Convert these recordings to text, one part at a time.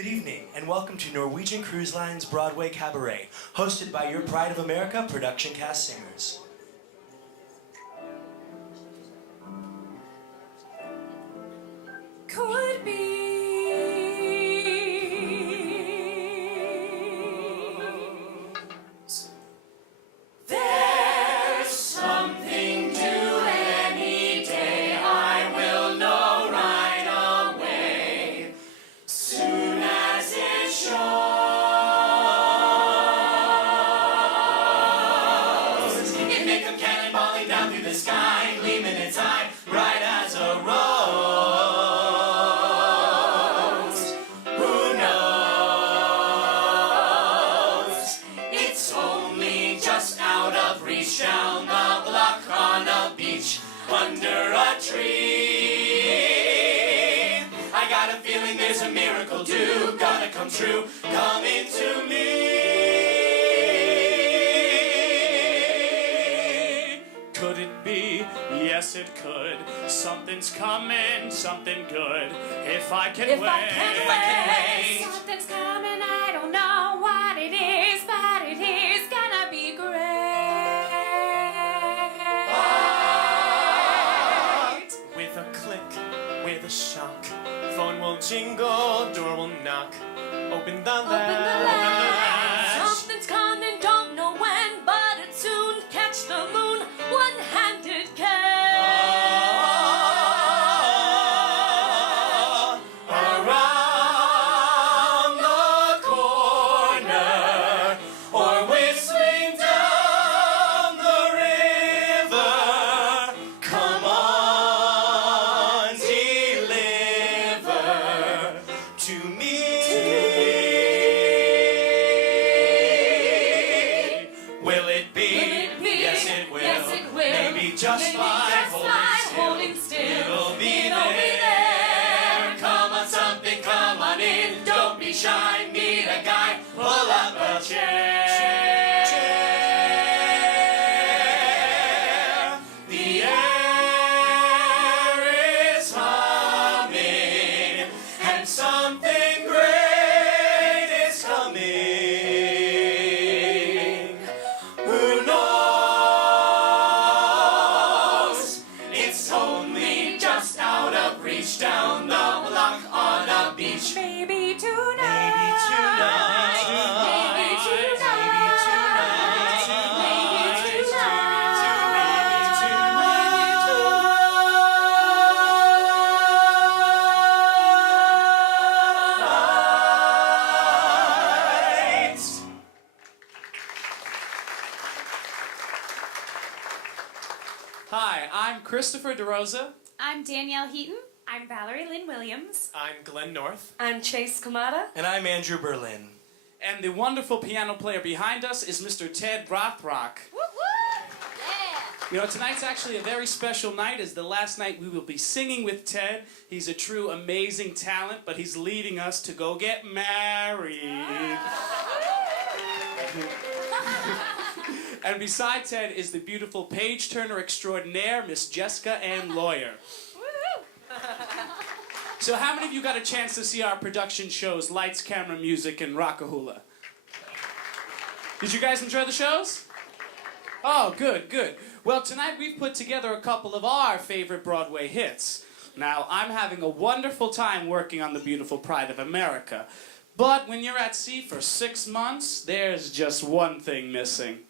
Good evening, and welcome to Norwegian Cruise Line's Broadway Cabaret, hosted by your Pride of America production cast singers. Could be there's something due any day. I will know right away, soon as it shows. It may come cannonballing down through the sky, gleaming its eye, bright as a rose. Who knows? It's only just out of reach, down the block on a beach, under a tree. I got a feeling there's a miracle due, gonna come true, coming to me. Could it be? Yes, it could. Something's coming, something good. If I can If wait. I can wait, something's coming, I don't know what it is, but it is gonna be great. With a click, with a shock, phone will jingle, door will knock. Open the Open the latch. latch. Something's coming, don't know when, but it soon. Catch the moon, one-handed Around the corner, or whistling down the river. Come on, deliver to me. Will it be? Yes, it will. Yes, it will. Maybe just Maybe by just by holding still. It'll be there. Come on, something, come on in. Don't be shy, meet a guy. Pull up a chair. The air is humming, and something great is coming. Who knows? It's only just out of reach, down the block on a beach. Maybe tonight. Maybe tonight. Maybe tonight. Maybe tonight. Hi, I'm Christopher DeRosa. I'm Danielle Heaton. I'm Valerie Lynn Williams. I'm Glenn North. I'm Chase Kamada. And I'm Andrew Berlin. And the wonderful piano player behind us is Mr. Ted Rothrock. You know, tonight's actually a very special night. It's the last night we will be singing with Ted. He's a true amazing talent, but he's leading us to go get married. And beside Ted is the beautiful page-turner extraordinaire, Miss Jessica Ann Lawyer. So how many of you got a chance to see our production shows, Lights, Camera, Music, and Rockahula? Did you guys enjoy the shows? Oh, good, good. Well, tonight we've put together a couple of our favorite Broadway hits. Now, I'm having a wonderful time working on the beautiful Pride of America. But when you're at sea for 6 months, there's just one thing missing.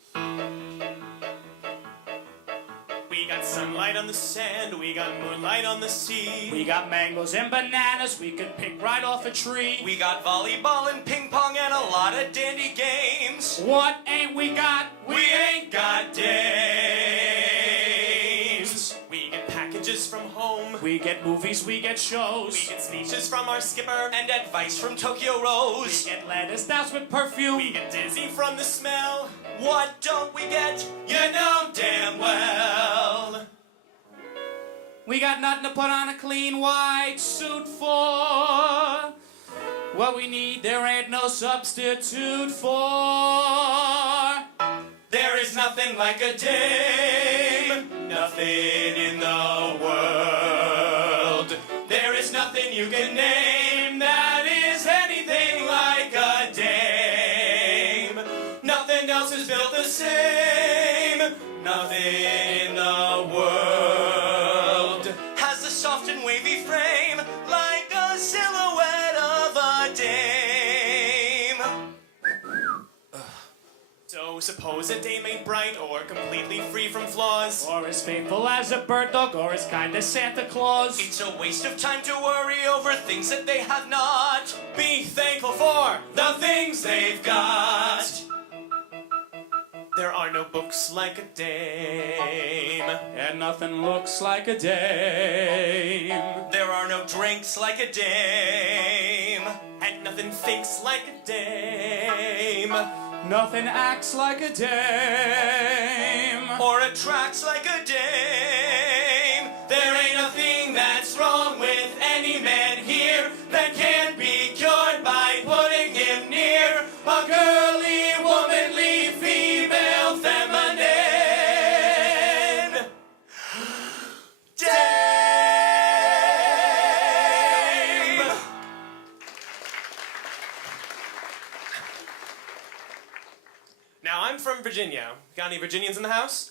We got sunlight on the sand, we got moonlight on the sea. We got mangoes and bananas we could pick right off a tree. We got volleyball and ping pong and a lot of dandy games. What ain't we got? We ain't got dames. We get packages from home. We get movies, we get shows. We get speeches from our skipper and advice from Tokyo Rose. We get lettuce doused with perfume. We get dizzy from the smell. What don't we get? You know damn well. We got nothing to put on a clean white suit for. What we need, there ain't no substitute for. There is nothing like a dame, nothing in the world. There is nothing you can name that is anything same. Nothing in the world has the soft and wavy frame like a silhouette of a dame. So suppose a dame ain't bright or completely free from flaws. Or as faithful as a bird dog, or as kind as Santa Claus. It's a waste of time to worry over things that they have not. Be thankful for the things they've got. There are no books like a dame, And nothing looks like a dame. There are no drinks like a dame. and nothing thinks like a dame. Nothing acts like a dame. Or attracts like a dame. There ain't a thing that's wrong with any man here that can't be cured by putting him near a girly, womanly, female, feminine dame. Now, I'm from Virginia. Got any Virginians in the house?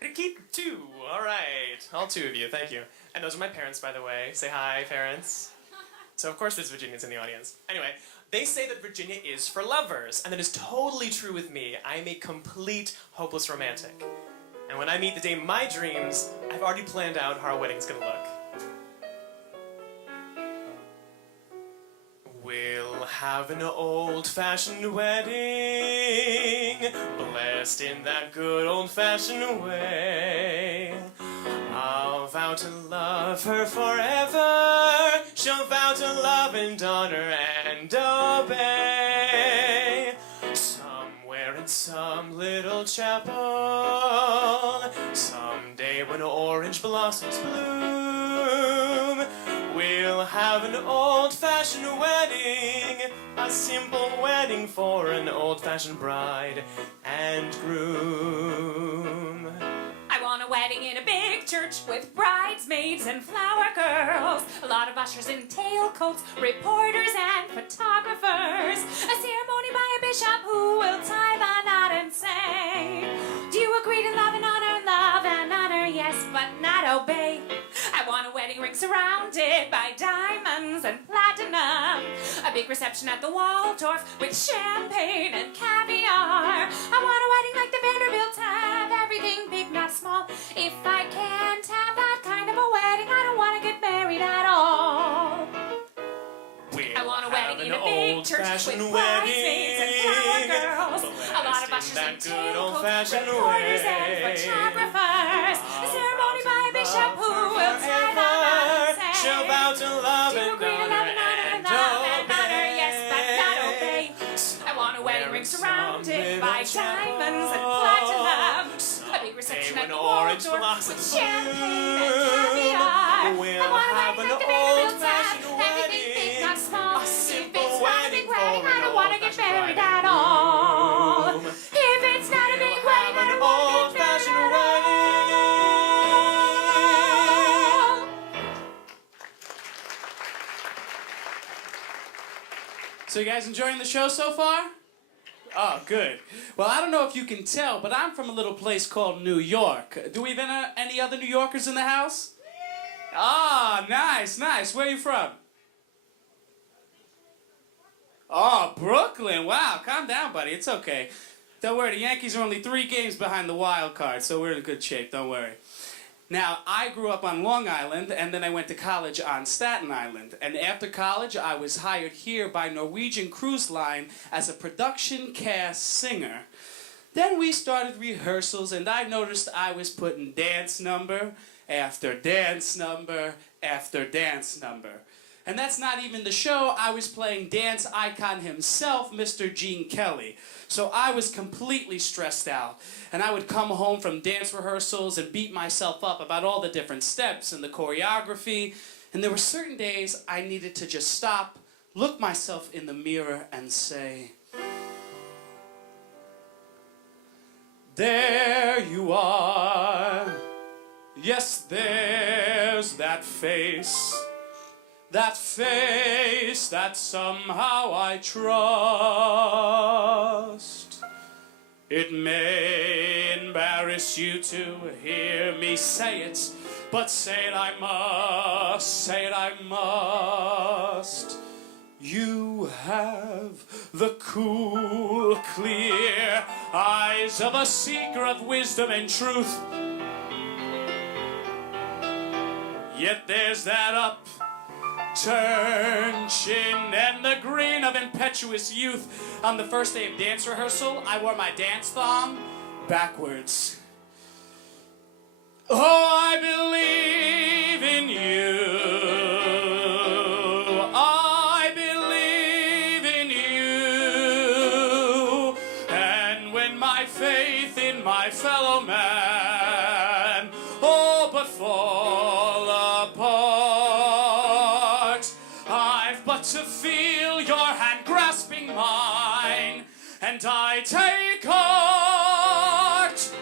Gonna keep two. All right. All two of you. Thank you. And those are my parents, by the way. Say hi, parents. So, of course, there's Virginians in the audience. Anyway, they say that Virginia is for lovers, and that is totally true with me. I'm a complete hopeless romantic. And when I meet the dame of my dreams, I've already planned out how our wedding's gonna look. We'll have an old-fashioned wedding, blessed in that good old-fashioned way. I'll vow to love her forever. She'll vow to love and honor and obey. Somewhere in some little chapel, someday when orange blossoms bloom, we'll have an old-fashioned wedding, a simple wedding for an old-fashioned bride and groom. I want a wedding in a big church with bridesmaids and flower girls, a lot of ushers in tailcoats, reporters and photographers, a ceremony by a bishop who will tie the knot and say, do you agree to love and honor, yes, but not obey? I want a wedding ring surrounded by diamonds and platinum, a big reception at the Waldorf with champagne and caviar. I want a wedding like the Vanderbilts have, everything big, not small. If I can't have that kind of a wedding, I don't want to get married at all. I want a wedding in a big church with bridesmaids and flower girls, a lot of ushers in tailcoats, reporters and photographers, a ceremony by a bishop who will tie the knot and say, She'll vow to love do you and agree to love and honor, yes, but not obey? I want a wedding ring surrounded by diamonds and platinum, a big reception at the Waldorf with champagne and caviar. I want a wedding like the Vanderbilts have, everything big, not small. If it's not a big wedding, I don't want to get married at all. If it's not a big wedding, I don't want to get married at all. So you guys enjoying the show so far? Oh, good. Well, I don't know if you can tell, but I'm from a little place called New York. Do we have any other New Yorkers in the house? Ah, nice, nice. Where are you from? Oh, Brooklyn. Wow, calm down, buddy. It's okay. Don't worry, the Yankees are only 3 games behind the wild card, so we're in good shape. Don't worry. Now, I grew up on Long Island, and then I went to college on Staten Island. And after college, I was hired here by Norwegian Cruise Line as a production cast singer. Then we started rehearsals, and I noticed I was putting dance number after dance number after dance number. And that's not even the show. I was playing dance icon himself, Mr. Gene Kelly. So I was completely stressed out. And I would come home from dance rehearsals and beat myself up about all the different steps and the choreography. And there were certain days I needed to just stop, look myself in the mirror and say, there you are. Yes, there's that face. That face that somehow I trust. It may embarrass you to hear me say it, but say it I must, say it I must. You have the cool, clear eyes of a seeker of wisdom and truth. Yet there's that upturned chin and the grin of impetuous youth. On the first day of dance rehearsal, I wore my dance thong backwards. Oh, I believe in you. I believe in you. And when my faith in my fellow man all but fall apart, I've but to feel your hand grasping mine, and I take heart.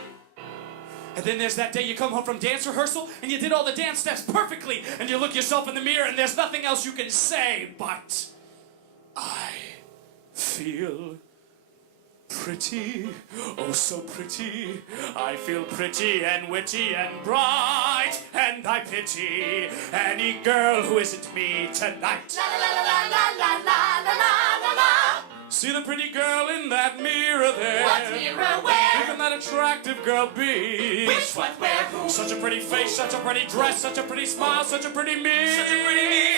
And then there's that day you come home from dance rehearsal and you did all the dance steps perfectly, and you look yourself in the mirror and there's nothing else you can say but, I feel pretty, oh so pretty. I feel pretty and witty and bright, and I pity any girl who isn't me tonight. La la la la la la la la la la. See the pretty girl in that mirror there. What mirror where? Who can that attractive girl be? Which, what, where, who? Such a pretty face, such a pretty dress, such a pretty smile, such a pretty me. Such a pretty me.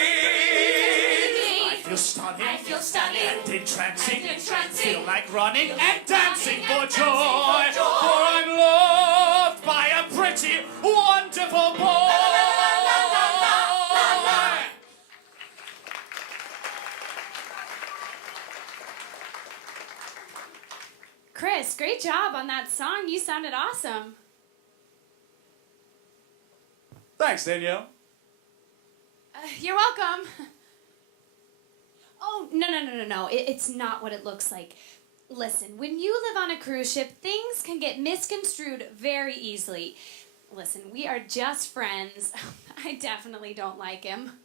I feel stunning. I feel stunning. And entrancing. And entrancing. Feel like running and dancing for and joy. dancing for joy. For I'm loved by a pretty, wonderful boy. Chris, great job on that song. You sounded awesome. Thanks, Danielle. You're welcome. Oh, no. It's not what it looks like. Listen, when you live on a cruise ship, things can get misconstrued very easily. Listen, we are just friends. I definitely don't like him.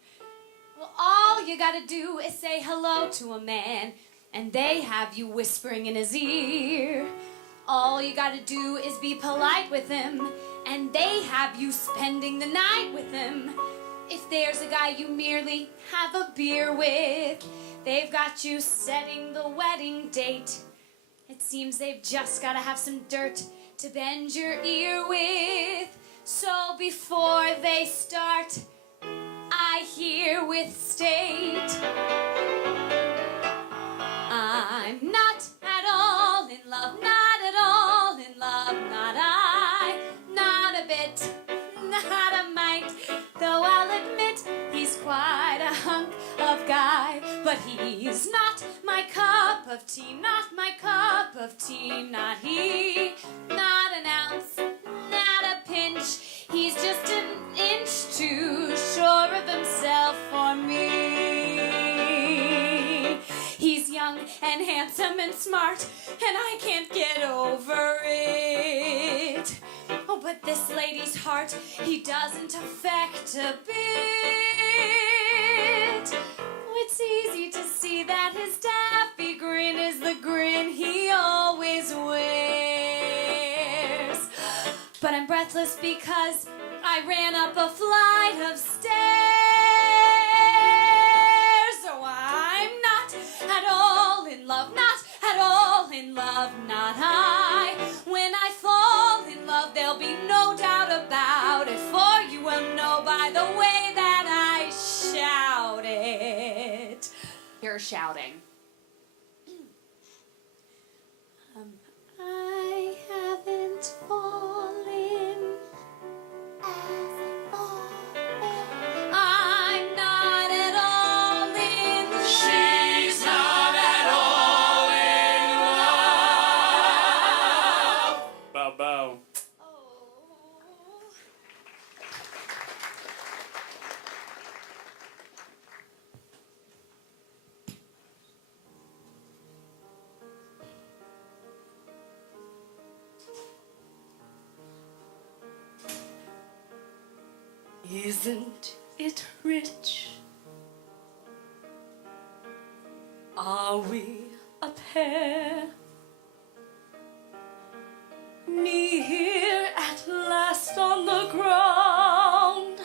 Well, all you gotta do is say hello to a man, and they have you whispering in his ear. All you gotta do is be polite with him, and they have you spending the night with him. If there's a guy you merely have a beer with, they've got you setting the wedding date. It seems they've just gotta have some dirt to bend your ear with. So before they start, I herewith state, I'm not at all in love, not at all in love, not I, not a bit, not a mite, though I'll admit he's quite a hunk of guy, but he's not my cup of tea, not my cup of tea, not he, not an ounce, not a pinch, he's just an inch too sure of himself for me. He's young and handsome and smart, and I can't get over it. Oh, but this lady's heart, he doesn't affect a bit. Oh, it's easy to see that his daffy grin is the grin he always wears. But I'm breathless because I ran up a flight of stairs. Oh, I'm not at all in love, not at all in love, not I. When I fall in love, there'll be no doubt about it, for you will know by the way that I shout it. You're shouting. I haven't fallen. I'm not at all in love. She's not at all in love. Bow, bow. Oh. Isn't it rich? Are we a pair? me here at last on the ground.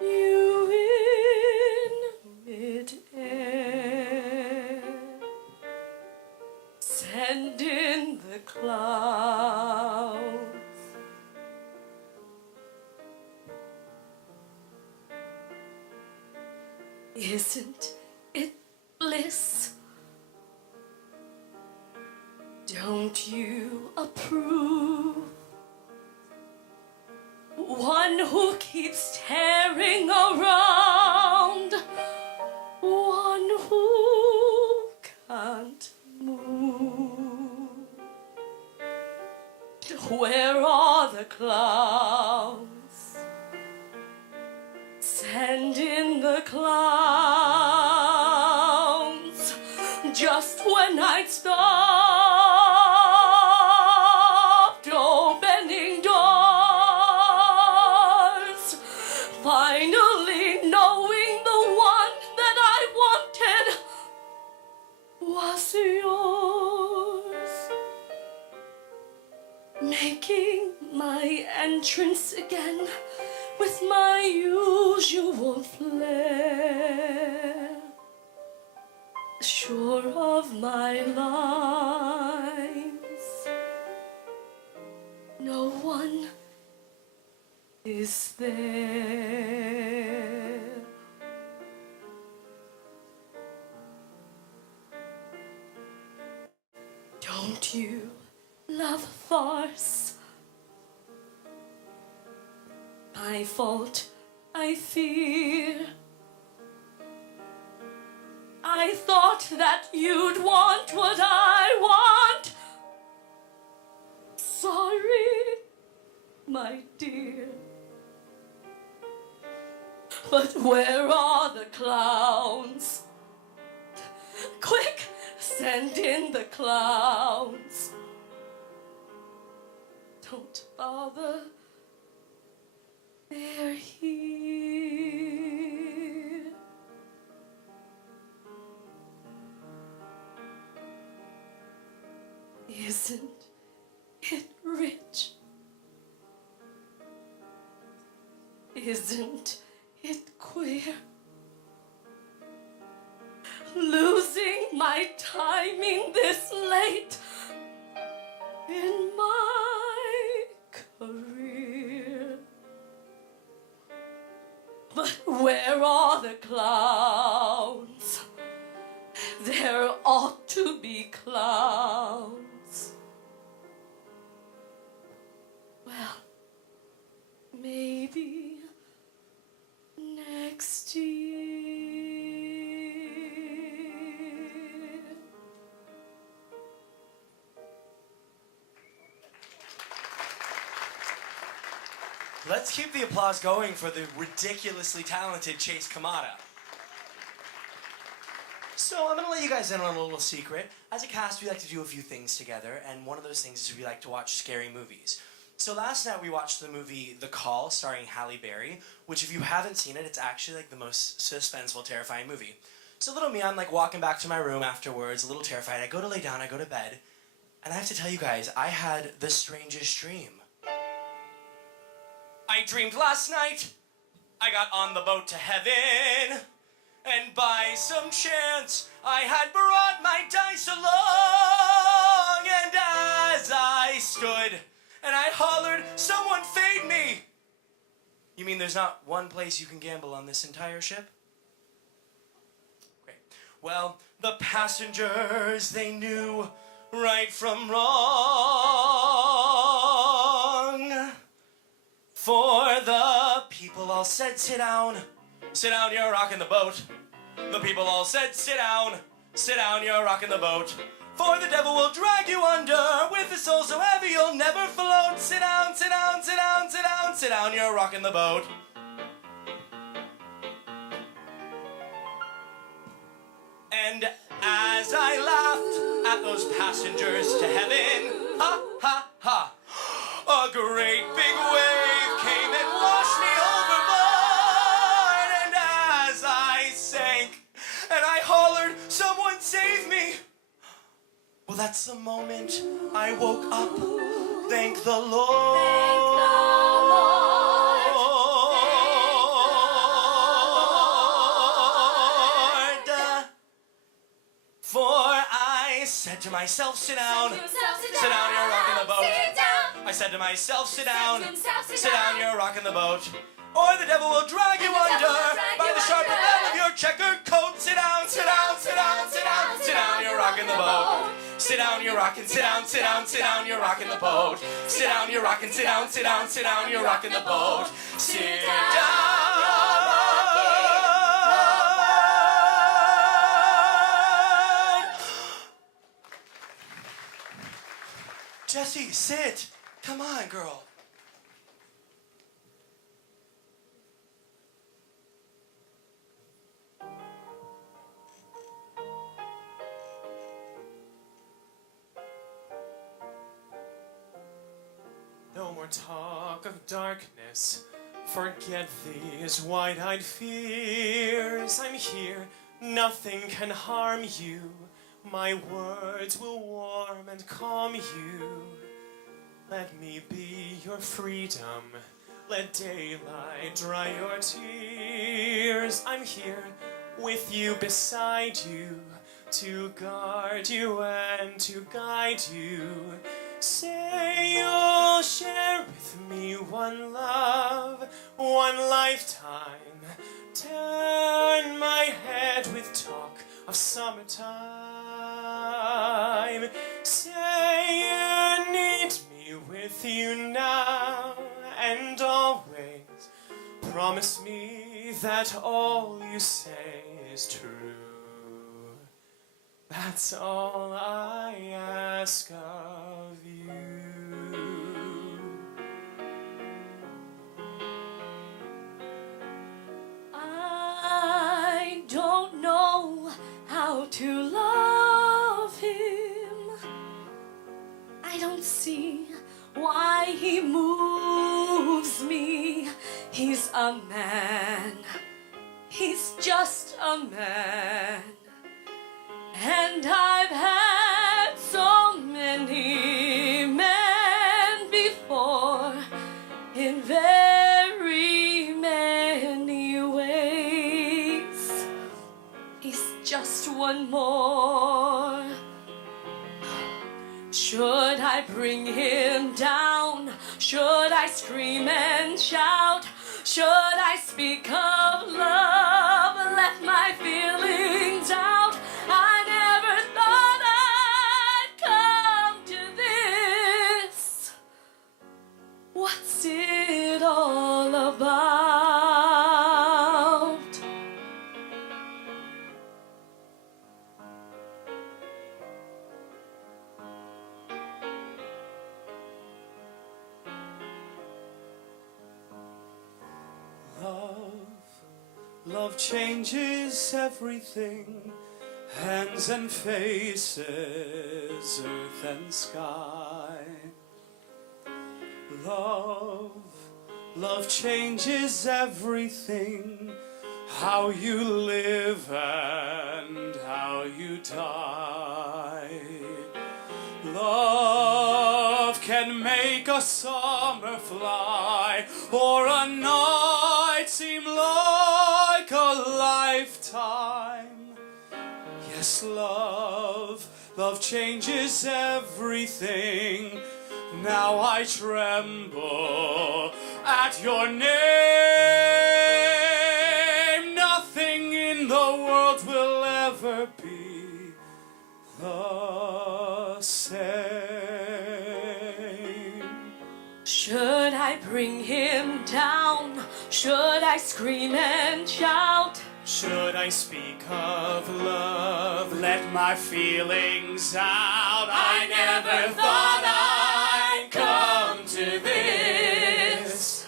You in midair, send in the clouds. Isn't it bliss? Don't you approve? One who keeps tearing around, one who can't move. Where are the clouds? Send in the clouds. Just when I'd stopped opening doors, finally knowing the one that I wanted was yours. Making my entrance again with my usual flair, sure of my lines, no one is there. Don't you love farce? My fault, I fear. I thought that you'd want what I want. Sorry, my dear. But where are the clowns? Quick, send in the clowns. Don't bother. They're here. Isn't it rich? Isn't it queer? Losing my timing this late in my career. But where are the clowns? There ought to be clowns. Well, maybe next year. Let's keep the applause going for the ridiculously talented Chase Kamada. So I'm gonna let you guys in on a little secret. As a cast, we like to do a few things together, and one of those things is we like to watch scary movies. So last night we watched the movie The Call, starring Halle Berry, which if you haven't seen it, it's actually like the most suspenseful, terrifying movie. So little me, I'm like walking back to my room afterwards, a little terrified. I go to lay down, I go to bed, and I have to tell you guys, I had the strangest dream. I dreamed last night I got on the boat to heaven, and by some chance I had brought my dice along, and as I stood and I hollered, "Someone fade me!" You mean there's not one place you can gamble on this entire ship? Great. Well, the passengers, they knew right from wrong. For the people all said, sit down, you're rocking the boat. The people all said, sit down, you're rocking the boat. For the devil will drag you under with a soul so heavy you'll never float. Sit down, you're rocking the boat. And as I laughed at those passengers to heaven, ha, ha, ha, a great big wave came and washed me overboard. And as I sank and I hollered, "Someone save me!" well, Well, that's the moment I woke up. Thank the Lord. Thank the Lord. For I said to myself, sit down. Sit down, you're rocking the boat. Sit down. I said to myself, sit down. Said to himself, sit Sit down, down. you're rocking the boat. Or the devil will drag you under by the sharp lapel of your checkered coat. Sit down, sit down, sit down, sit down. Sit down, you're rocking the boat. Sit down, you're rocking, sit down, sit down, sit down, you're rocking the boat. Sit down, you're rocking, sit down, sit down, sit down, you're rocking the boat. Sit down. Jessie, sit. Come on, girl. No more talk of darkness. Forget these wide-eyed fears. I'm here. Nothing can harm you. My words will warm and calm you. Let me be your freedom. Let daylight dry your tears. I'm here with you, beside you, to guard you and to guide you. Say you'll share with me one love, one lifetime. Turn my head with talk of summertime. Say you need me with you now and always. Promise me that all you say is true. That's all I ask of you. I don't know how to love him. I don't see why he moves me. He's a man. He's just a man. And I've had so many men before in very many ways. He's just one more. Should I bring him down? Should I scream and shout? Should I speak of love? Let my feelings out. I never thought I'd come to this. What's it all about? Love changes everything. Hands and faces, earth and sky. Love changes everything. How you live and how you die. Love can make a summer fly, or a night seem like a lifetime. Yes, love changes everything. Now I tremble at your name. Nothing in the world will ever be the same. Should I bring him down? Should I scream and shout? Should I speak of love? Let my feelings out. I never thought I'd come to this.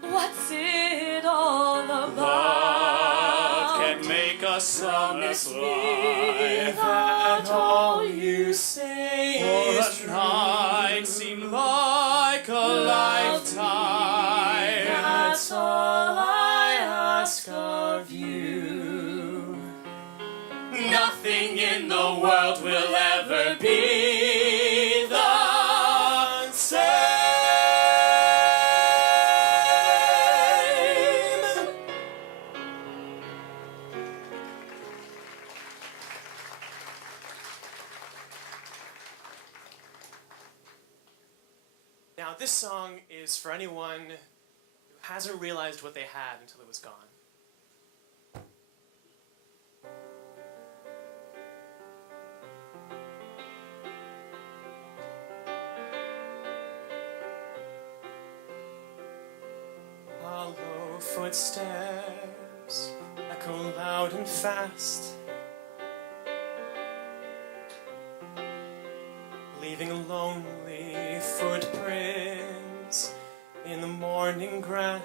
What's it all about? Love can make a summer Promise me fly. that all you say Or is a true. night seem like a lifetime. That's all I ask of you. Nothing nothing in the world will ever be the same. Now, this song is for anyone who hasn't realized what they had until it was gone. Hollow footsteps echo loud and fast, leaving lonely footprints in the morning grass.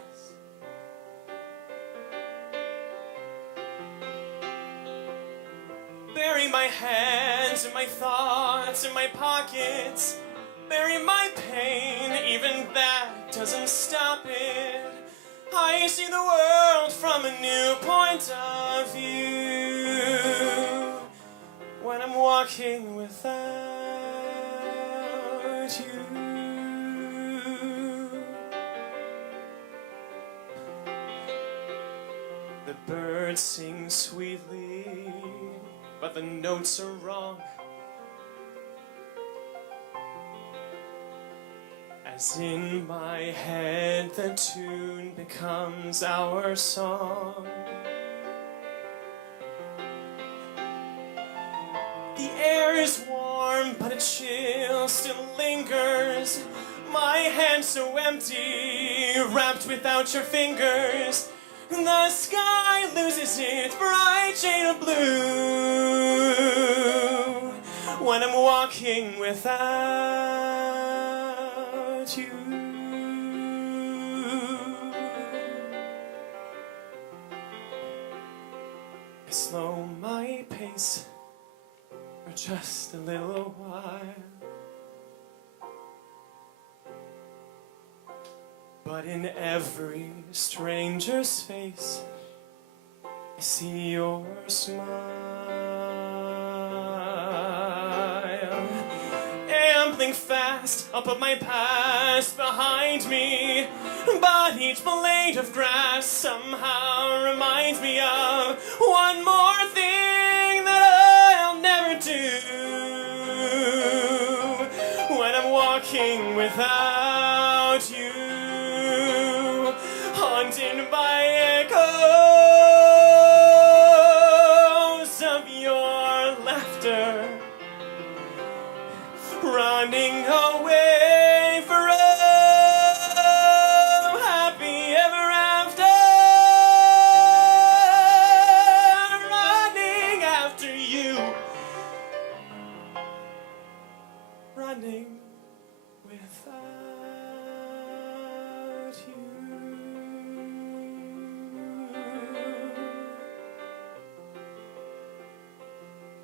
Bury my hands and my thoughts in my pockets. Bury my pain, even that doesn't stop it. I see the world from a new point of view when I'm walking without you. The birds sing sweetly, but the notes are wrong. As in my head the tune becomes our song. The air is warm, but a chill still lingers. My hand so empty, wrapped without your fingers. The sky loses its bright shade of blue when I'm walking without you. I slow my pace for just a little while, but in every stranger's face I see your smile. Ambling fast, I'll put my past behind me, but each blade of grass somehow reminds me of one more thing that I'll never do when I'm walking without you, haunted by echoes of your laughter, running away from happy ever after, running after you, running without you.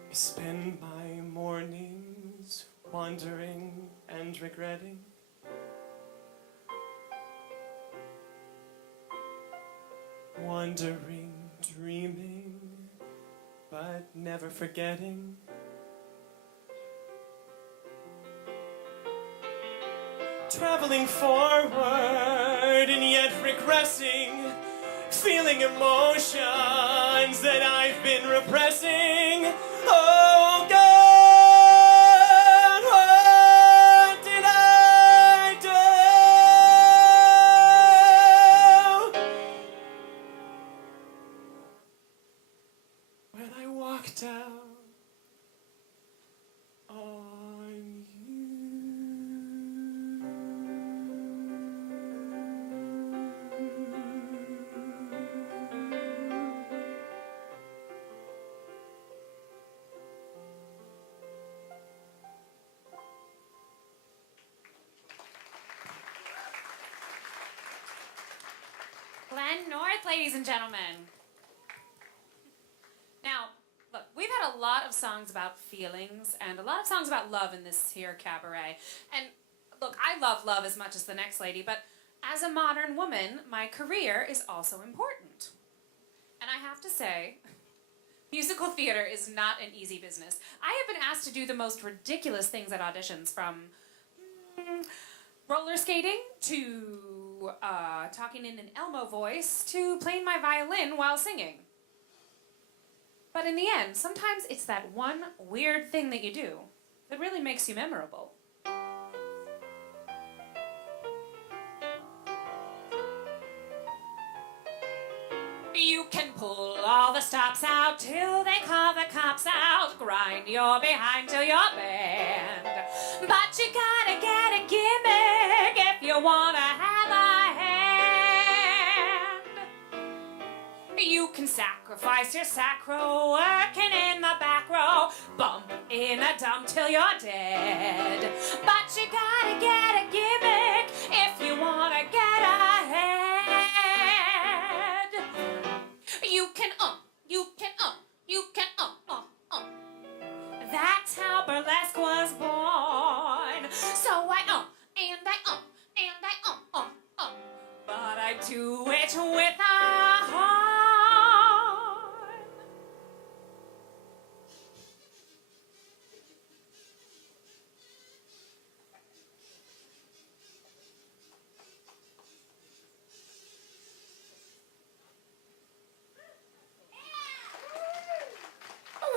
I spend my mornings wondering and regretting, wondering, dreaming, but never forgetting. Traveling forward and yet regressing, feeling emotions that I've been repressing. Oh God, what did I do when I walked out on you? Glen North, ladies and gentlemen. Now, look, we've had a lot of songs about feelings and a lot of songs about love in this here cabaret. And look, I love love as much as the next lady, but as a modern woman, my career is also important. And I have to say Musical theater is not an easy business. I have been asked to do the most ridiculous things at auditions, from roller skating to talking in an Elmo voice to playing my violin while singing. But in the end, sometimes it's that one weird thing that you do that really makes you memorable. You can pull all the stops out till they call the cops out. Grind your behind till you're banned. But you gotta get a gimmick if you wanna have a hand. You can sacrifice your sacro working in the back row. Bump in a dump till you're dead. But you gotta get a gimmick if you wanna get ahead. That's how burlesque was born. So I and I and I but I do it with a heart.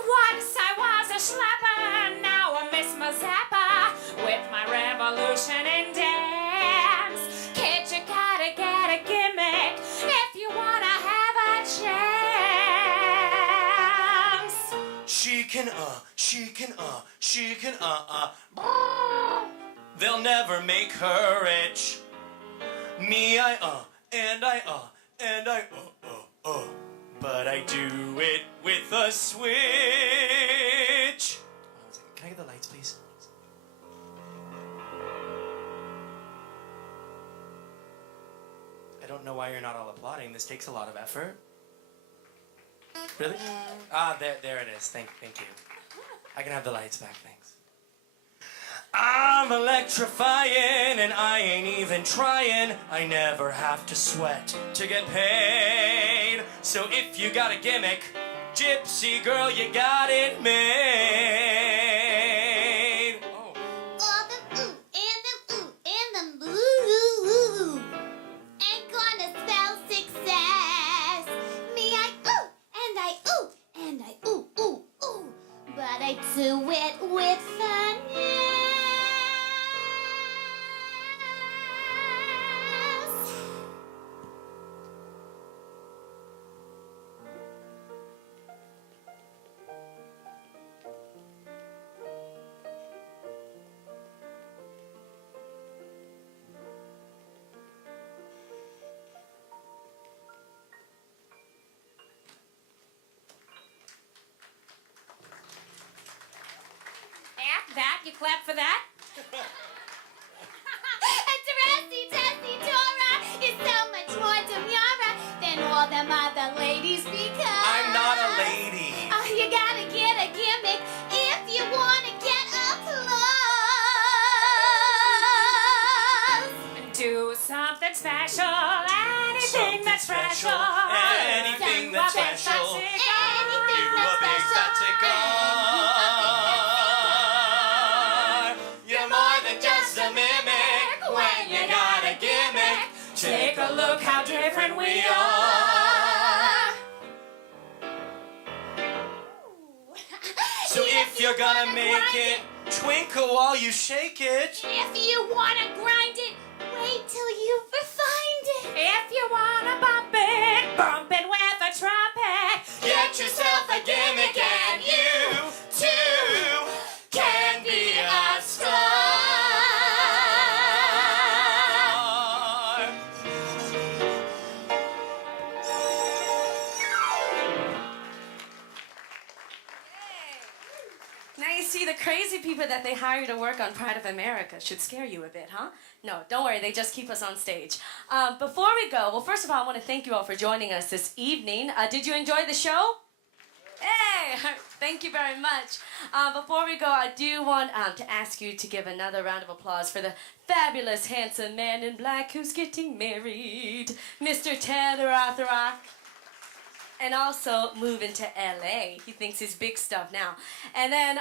Once I was a slapper, now I'm Miss Mazappa with my revolution in dance. Kid, you gotta get a gimmick if you wanna have a chance. She can, they'll never make her rich. Me, and I, but I do it with a switch. Hold on a second. Can I get the lights, please? I don't know why you're not all applauding. This takes a lot of effort. Really? There it is. Thank you. I can have the lights back, thanks. I'm electrifying and I ain't even trying. I never have to sweat to get paid. So if you got a gimmick, gypsy girl, you got it made. Oh. All the ooh and the blue ain't gonna spell success. Me, I ooh and I ooh and I ooh ooh ooh, but I do it with finesse. That, you clap for that? Dressy, Dora is so much more demure than all them other ladies because I'm not a lady. Oh, you gotta get a gimmick if you wanna get applause. Do something special, anything that's special. Anything that's special. Anything You a that's big fat special. cigar. You're more than just a mimic when you got a gimmick. Take a look how different we are. So if you're gonna make it, twinkle while you shake it. If you wanna grind it, wait till you've refined it. If you wanna bump it with a trumpet. Get yourself a gimmick and you too can be a star. Now you see, the crazy people that they hire to work on Pride of America should scare you a bit, huh? No, don't worry, they just keep us on stage. Before we go, well, first of all, I want to thank you all for joining us this evening. Did you enjoy the show? Hey, thank you very much. Before we go, I do want to ask you to give another round of applause for the fabulous, handsome man in black who's getting married, Mr. Ted Rothrock. and also moving to LA. He thinks he's big stuff now. And then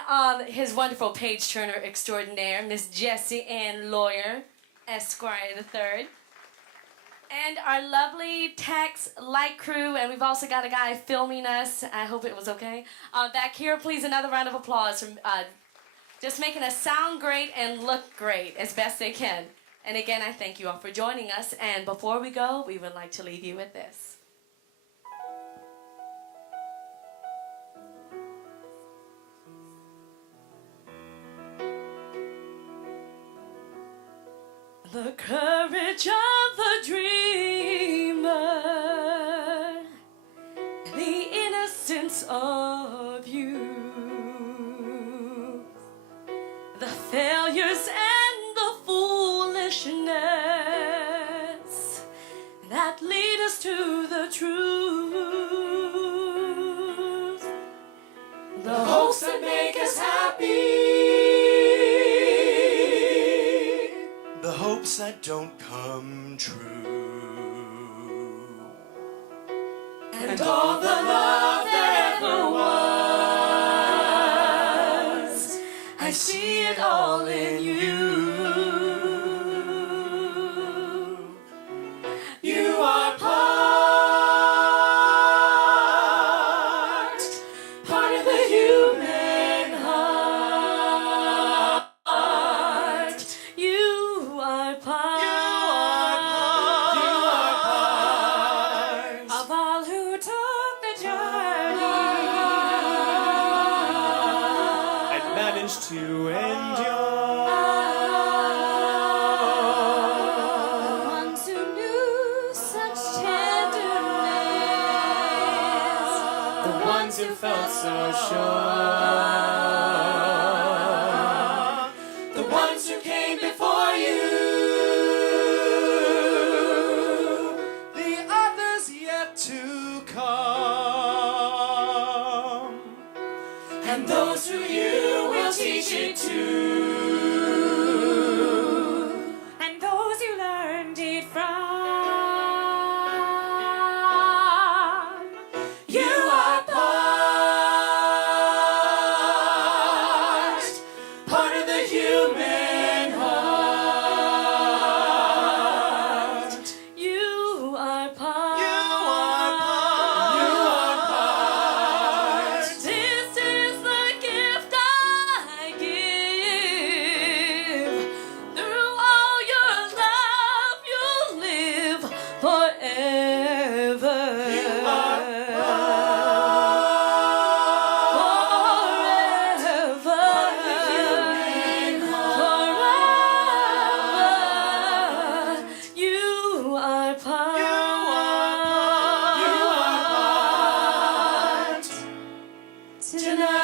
his wonderful page turner extraordinaire, Miss Jessie Ann Lawyer, Esquire III. And our lovely Tex light crew, and we've also got a guy filming us. I hope it was okay. Back here, please, another round of applause from just making us sound great and look great as best they can. And again, I thank you all for joining us. And before we go, we would like to leave you with this. The courage of a dreamer, the innocence of you, the failures and the foolishness that lead us to the truth, the hopes that make us happy, The hopes that don't come true. and all the love that ever was. I see it all in you. You are part of the human heart. You are part of all who took the journey. I've managed to endure. Ones who knew such tenderness, The ones who felt so sure. the ones who came before you. The others yet to come. And those who you will teach it to. And those you learned it from. You are part of the human heart. You are part. This is the gift I give. Through all your love, you'll live forever. Forever. You are part. Tonight.